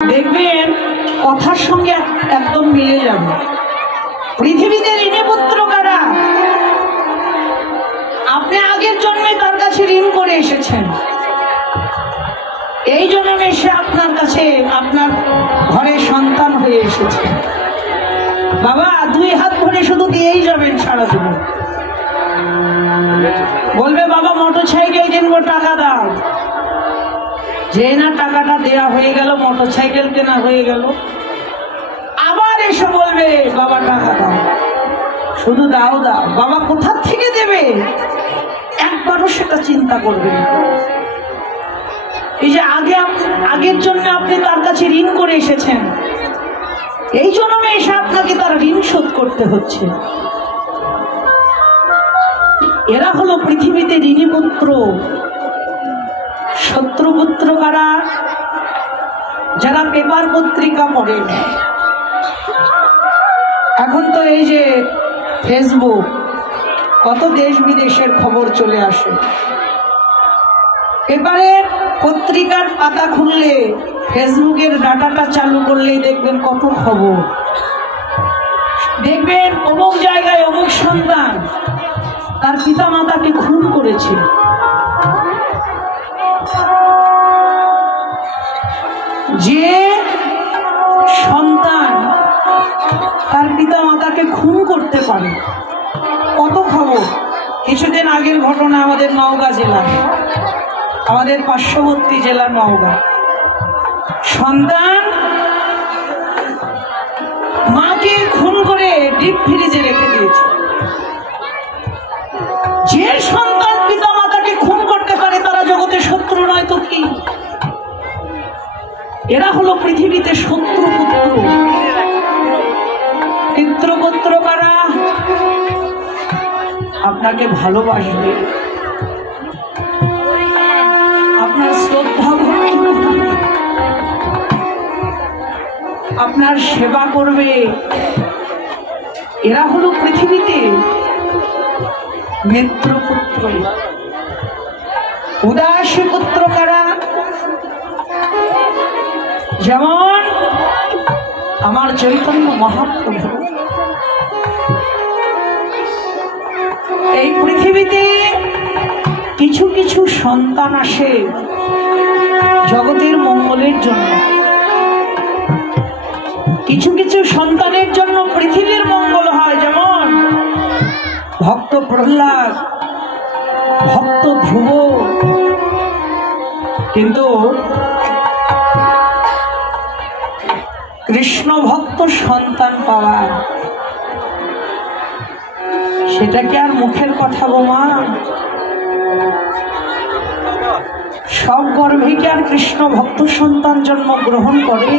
দেখবেন কথার সঙ্গে একদম মিলে যাবে। পৃথিবীতে ঋণী পুত্র কারা? আপনি আগের জন্মে তার কাছে ঋণ করে এসেছেন, এই জন্মে এসে আপনার কাছে আপনার ঘরে সন্তান হয়ে এসেছে। বাবা দুই হাত ধরে শুধু দিয়েই যাবেন সারা জীবন। বলবে বাবা মোটরসাইকেল কিনবো, টাকা দাও। যে না টাকাটা দেয়া হয়ে গেল, মোটরসাইকেল কেনা হয়ে গেল, আবার এসে বলবে বাবা টাকা দাও, শুধু দাও দাও। বাবা কোথা থেকে দেবে একবারও সেটা চিন্তা করবে। এই যে আগের জন্য আপনি তার কাছে ঋণ করে এসেছেন, এই জন্মে এসে আপনাকে তার ঋণ শোধ করতে হচ্ছে। এরা হলো পৃথিবীতে ঋণী পুত্র। শত্রুপুত্র কারা? যারা পেপার পত্রিকা পড়ে। এখন তো এই যে ফেসবুক, কত দেশ বিদেশের খবর চলে আসে। পেপারের পত্রিকার পাতা খুললে, ফেসবুকের ডাটাটা চালু করলেই দেখবেন কত খবর। দেখবেন অমুক জায়গায় অমুক সন্তান তার পিতা মাতাকে খুন করেছে। যে সন্তান তার পিতা মাতাকে খুন করতে পারে, কত খবর। কিছুদিন আগের ঘটনা আমাদের নওগাঁ জেলা, আমাদের পার্শ্ববর্তী জেলা নওগাঁ। সন্তান মাকে খুন করে ডিপ ফ্রিজে রেখে দিয়েছে। যে সন্তান পিতা মাতাকে খুন করতে পারে তারা জগতে শত্রু নয় তো কি? এরা হলো পৃথিবীতে শত্রুপুত্র। পিতৃপুত্র কারা? আপনাকে ভালোবাসবে, আপনার শ্রদ্ধা করবে, আপনার সেবা করবে। এরা হলো পৃথিবীতে মিত্রপুত্র। উদাসী পুত্র কারা? যেমন আমার চৈতন্য মহাপ্রভু। এই পৃথিবীতে কিছু কিছু সন্তান আসে জগতের মঙ্গলের জন্য, কিছু কিছু সন্তানের জন্য পৃথিবীর মঙ্গল হয়। যেমন ভক্ত প্রহ্লাদ, ভক্ত ধ্রুব। কিন্তু কৃষ্ণ ভক্ত সন্তান পাওয়া সেটা কি আর মুখের কথা গো মা? সব গর্ভে কি আর কৃষ্ণ ভক্ত সন্তান জন্ম গ্রহণ করে?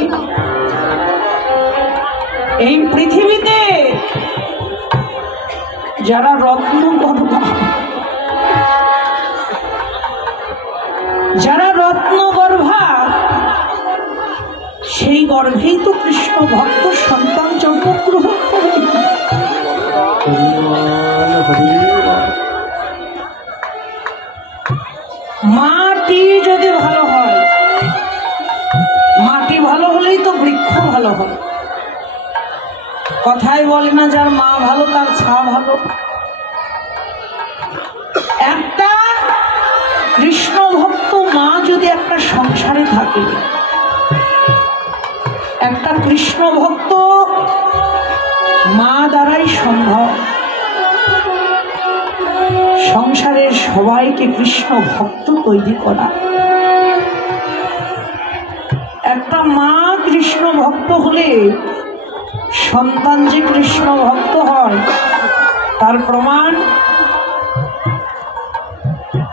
এই পৃথিবীতে যারা রত্ন গর্ভা, যারা রত্ন গর্ভা, সেই গর্ভেই তো কৃষ্ণ ভক্ত সন্তান জন্মগ্রহণ করে। মাটি যদি ভালো হয়, মাটি ভালো হলেই তো বৃক্ষ ভালো হয়। কথাই বলে না যার মা ভালো তার ছা ভালো। একটা কৃষ্ণ ভক্ত মা যদি একটা সংসারে থাকে, একটা কৃষ্ণ ভক্ত মা দ্বারাই সম্ভব সংসারের সবাইকে কৃষ্ণ ভক্ত তৈরি করা। একটা মা কৃষ্ণ ভক্ত হলে সন্তান যে কৃষ্ণ ভক্ত হয় তার প্রমাণ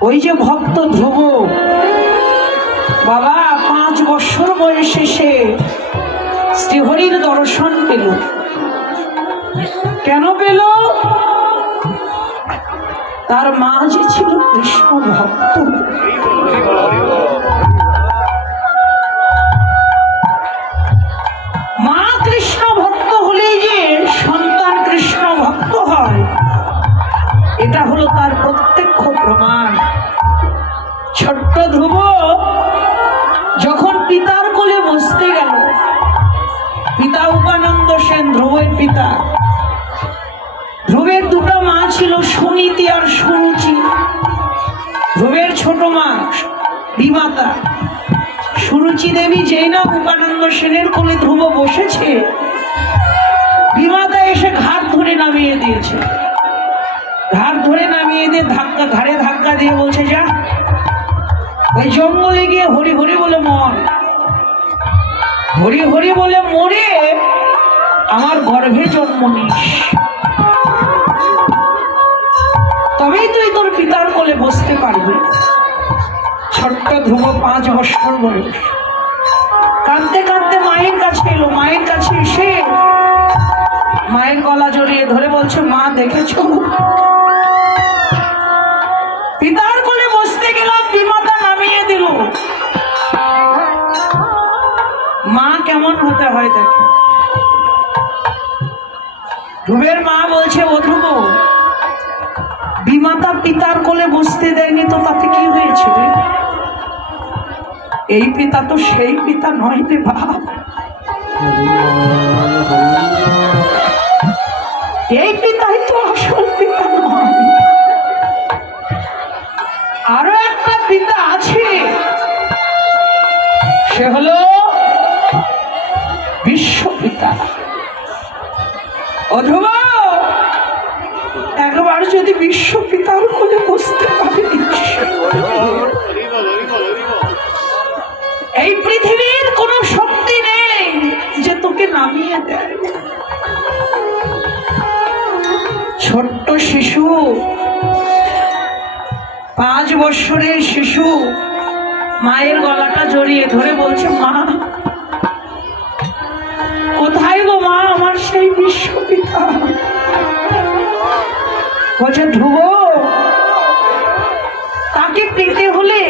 ওই যে ভক্ত ধ্রুব বাবা 5 বছর বয়সে সে শ্রীহরির দর্শন পেল। কেন পেল? তার মা যে ছিল কৃষ্ণ ভক্ত। মা কৃষ্ণ ভক্ত হলে যে সন্তান কৃষ্ণ ভক্ত হয়, এটা হলো তার প্রত্যক্ষ প্রমাণ। ছোট্ট ধ্রুব যখন পিতার কোলে বসতে গেল, পিতা। ধ্রুবের দুটো মা ছিল, সুনীতি আর সুরুচি। ধ্রুবের ছোট মা বিমাতা। সুরুচি দেবী যেই না উপানন্দ সেনের কোলে ধ্রুব বসেছে, বিমাতা এসে ঘাট ধরে নামিয়ে দিয়েছে। ঘাট ধরে নামিয়ে দিয়ে ঘাড়ে ধাক্কা দিয়ে বলছে, যা ওই জঙ্গলে গিয়ে হরি হরি বলে মর, হরি হরি বলে মরে আমার গর্ভে জন্ম নিস, তবেই তুই তোর পিতার কোলে বসতে পারবি। ছোট্ট ধ্রুব 5 বছর বয়স, কাঁদতে কাঁদতে মায়ের কাছে এলো। মায়ের কাছে এসে মায়ের গলা জড়িয়ে ধরে বলছে, মা দেখেছো, পিতার কোলে বসতে গেলাম, বিমাতা নামিয়ে দিল। মা কেমন হতে হয় দেখে। ধ্রুবের মা বলছে, ও ধ্রুব, বিমাতা পিতার কোলে বসতে দেয়নি তো তাতে কি হয়েছে? এই পিতা তো সেই পিতা নয় রে বাপ, এই পিতাই তো আসল পিতা নয়। আরো একটা পিতা আছে, সে হলো বিশ্ব পিতা। অথবা একবার যদি বিশ্ব পিতার কোলে বসতে পারিস, এই পৃথিবীর কোন শক্তি নেই যে তোকে নামিয়ে দেয়। ছোট্ট শিশু, 5 বছরের শিশু মায়ের গলাটা জড়িয়ে ধরে বলছে, মা কোথায় গো মা আমার সেই বিশ্ব পিতা? বলছে, ধ্রুব, তাকে পেতে হলে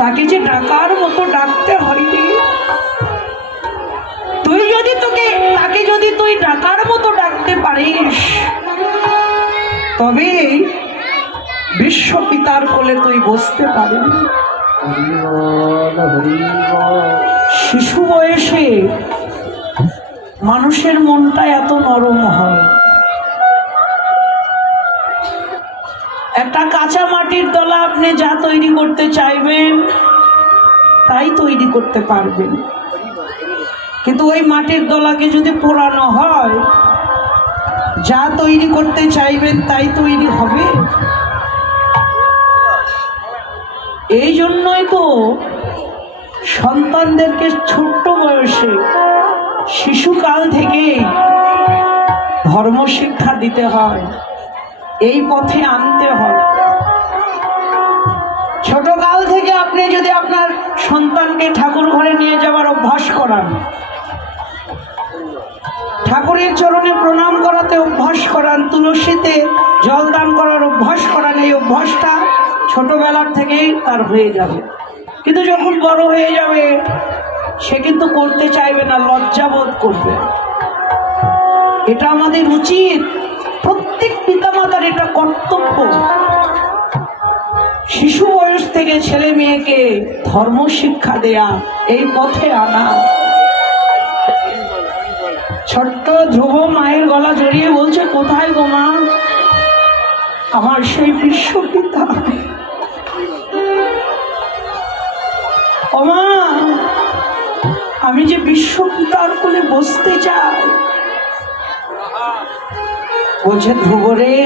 তাকে যে ডাকার মতো ডাকতে হয়নি। তুই যদি তাকে যদি তুই ডাকার মতো ডাকতে পারিস, তবে বিশ্ব পিতার কোলে তুই বসতে পারবি। শিশু বয়সে মানুষের মনটা এত নরম হয়। একটা কাঁচা মাটির দলা আপনি যা তৈরি করতে চাইবেন তাই তৈরি করতে পারবেন, কিন্তু ওই মাটির দলাকে যদি পোড়ানো হয়, যা তৈরি করতে চাইবেন তাই তৈরি হবে। এই জন্যই তো সন্তানদেরকে ছোট্ট বয়সে, শিশুকাল থেকেই ধর্ম শিক্ষা দিতে হয়, এই পথে আনতে হয়। ছোটকাল থেকে আপনি যদি আপনার সন্তানকে ঠাকুর ঘরে নিয়ে যাওয়ার অভ্যাস করান, ঠাকুরের চরণে প্রণাম করাতে অভ্যাস করান, তুলসীতে জল দান করার অভ্যাস করান, এই অভ্যাসটা ছোটবেলার থেকেই তার হয়ে যাবে। কিন্তু যখন বড় হয়ে যাবে, সে কিন্তু করতে চাইবে না, লজ্জাবোধ করবে। এটা আমাদের উচিত, প্রত্যেক পিতামাতার এটা কর্তব্য, শিশু বয়স থেকে ছেলে মেয়েকে ধর্ম শিক্ষা দেয়া, এই পথে আনা। ছোট্ট ধ্রুব মায়ের গলা জড়িয়ে বলছে, কোথায় গো মা আমার সেই বিশ্ব পিতা? ও মা, আমি যে বিশ্ব পিতার কোলে বসতে চাই। বলছে, ধ্রুব রে,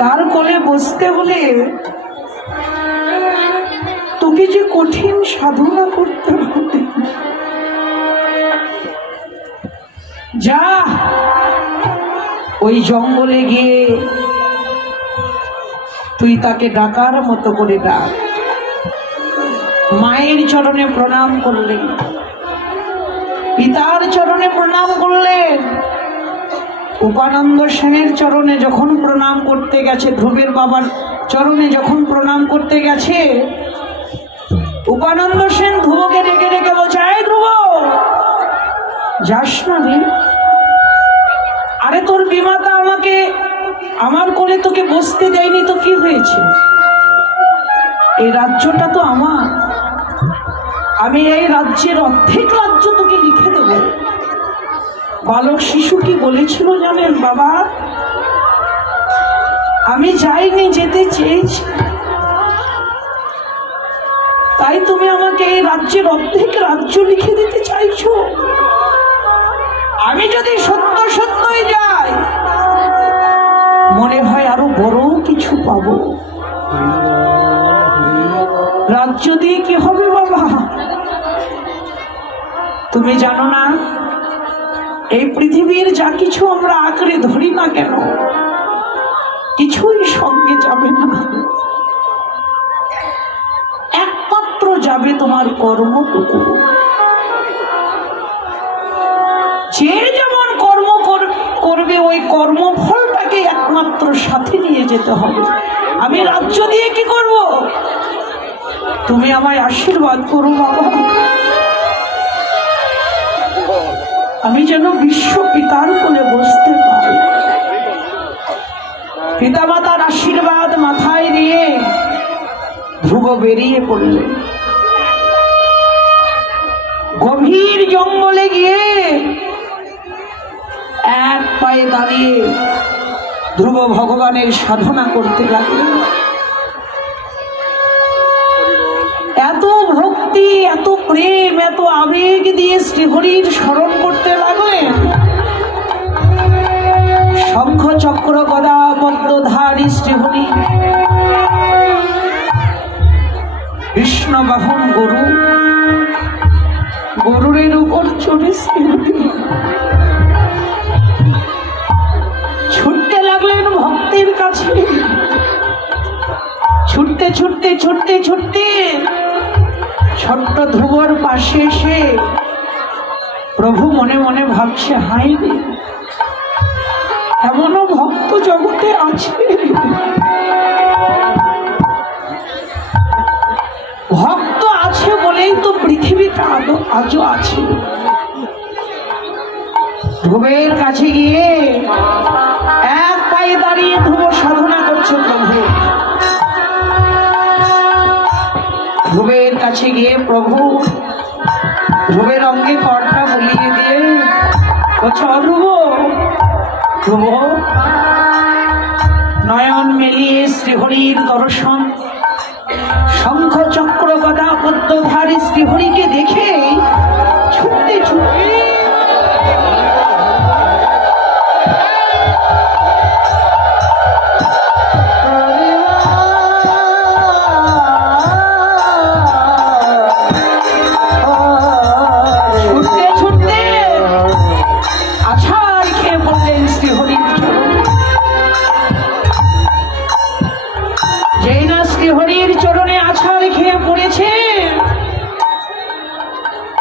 তার কোলে বসতে হলে তোকে যে কঠিন সাধনা করতে হবে। যা ওই জঙ্গলে গিয়ে তুই তাকে ডাকার মতো করে ডাক। মায়ের চরণে প্রণাম করলেন, পিতার চরণে প্রণাম করলেন। উপানন্দ সেনের চরণে যখন প্রণাম করতে গেছে, ধ্রুবের বাবার চরণে যখন প্রণাম করতে গেছে, উপানন্দ সেন ধ্রুবকে ডেকে ডেকে বলছে, এই ধ্রুব, যাস না রে। আরে তোর বিমাতা আমাকে আমার কোলে তোকে বসতে দেয়নি তো কি হয়েছে? এই রাজ্যটা তো আমার, আমি এই রাজ্যের অর্ধেক রাজ্য তোকে লিখে দেব, বালক শিশু কি বলেছিল জানেন? বাবা, আমি যাইনি, যেতে চেয়েছি, তাই তুমি আমাকে এই রাজ্যের অর্ধেক রাজ্য লিখে দিতে চাইছো। আমি যদি সত্য সত্যই যাই, মনে হয় আরো বড় কিছু পাবো। রাজ্য দিয়ে কি হবে বাবা? তুমি জানো না, এই পৃথিবীর যা কিছু আমরা আঁকড়ে ধরি না কেন, কিছুই সঙ্গে যাবে না। একমাত্র যাবে তোমার কর্মটুকু। যে যেমন কর্ম করবে, ওই কর্মফলটাকে একমাত্র সাথে নিয়ে যেতে হবে। আমি রাজ্য দিয়ে কি করব? তুমি আমায় আশীর্বাদ করো বাবা, আমি যেন বিশ্ব পিতার কোলে বসতে পারি। পিতামাতার আশীর্বাদ মাথায় নিয়ে ধ্রুব বেরিয়ে পড়লেন। গভীর জঙ্গলে গিয়ে এক পায়ে দাঁড়িয়ে ধ্রুব ভগবানের সাধনা করতে লাগলেন। এত ভক্তি, এত প্রেম, এত আবেগ দিয়ে শ্রীহরির স্মরণ করতে লাগলেন। শঙ্খ চক্র গদা পদ্মধারী শ্রীহরি, কৃষ্ণ বাহন গরু, গরুরের উপর চড়ে শ্রীহরি ছুটতে লাগলেন ভক্তের কাছে। ছুটতে ছুটতে ছুটতে ছুটতে ছোট্ট ধ্রুবর পাশে এসে প্রভু মনে মনে ভাবছে, হাই রে, এমনও ভক্ত জগতে আছে। ভক্ত আছে বলেই তো পৃথিবীটা আজও আছে। ধ্রুবের কাছে গিয়ে এক পায়ে দাঁড়িয়ে ধ্রুব সাধনা করছে। প্রভু ধ্রুবের কাছে গিয়ে প্রভু ধ্রুবের অঙ্গে করটা বলিয়ে দিয়ে বলছে, ধ্রুব, ধ্রুব, নয়ন মেলিয়ে শ্রীহরির দর্শন, শঙ্খ চক্র গদা পদ্মধারী শ্রীহরিকে দেখে ছুটতে ছুটতে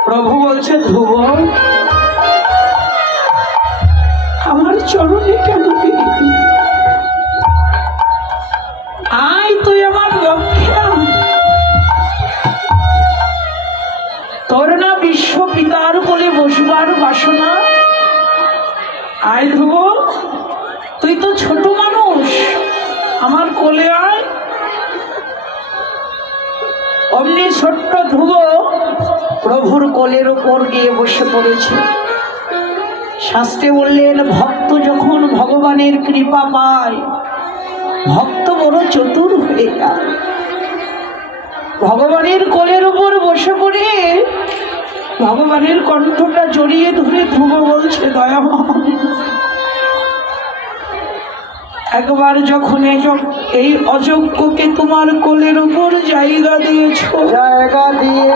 প্রভু বলছে, ধ্রুব, আমার চরণে কেন পেলি? আয়, তুই আমার লক্ষ্যা। তোর না বিশ্ব পিতার কোলে বসবার বাসনা? আয় ধ্রুব, তুই তো ছোট মানুষ, আমার কোলে আয়। অমনি ছোট্ট ধ্রুব প্রভুর কোলের উপর গিয়ে বসে পড়েছে। শাস্ত্রে বললেন, ভক্ত যখন ভগবানের কৃপা পায়, ভক্ত বড় চতুর হয়ে যায়। ভগবানের কোলের উপর বসে পড়ে ভগবানের কণ্ঠটা জড়িয়ে ধরে ধ্রুব বলছে, দয়াময়, একবার যখন এই অযোগ্যকে তোমার কোলের উপর জায়গা দিয়েছ, জায়গা দিয়ে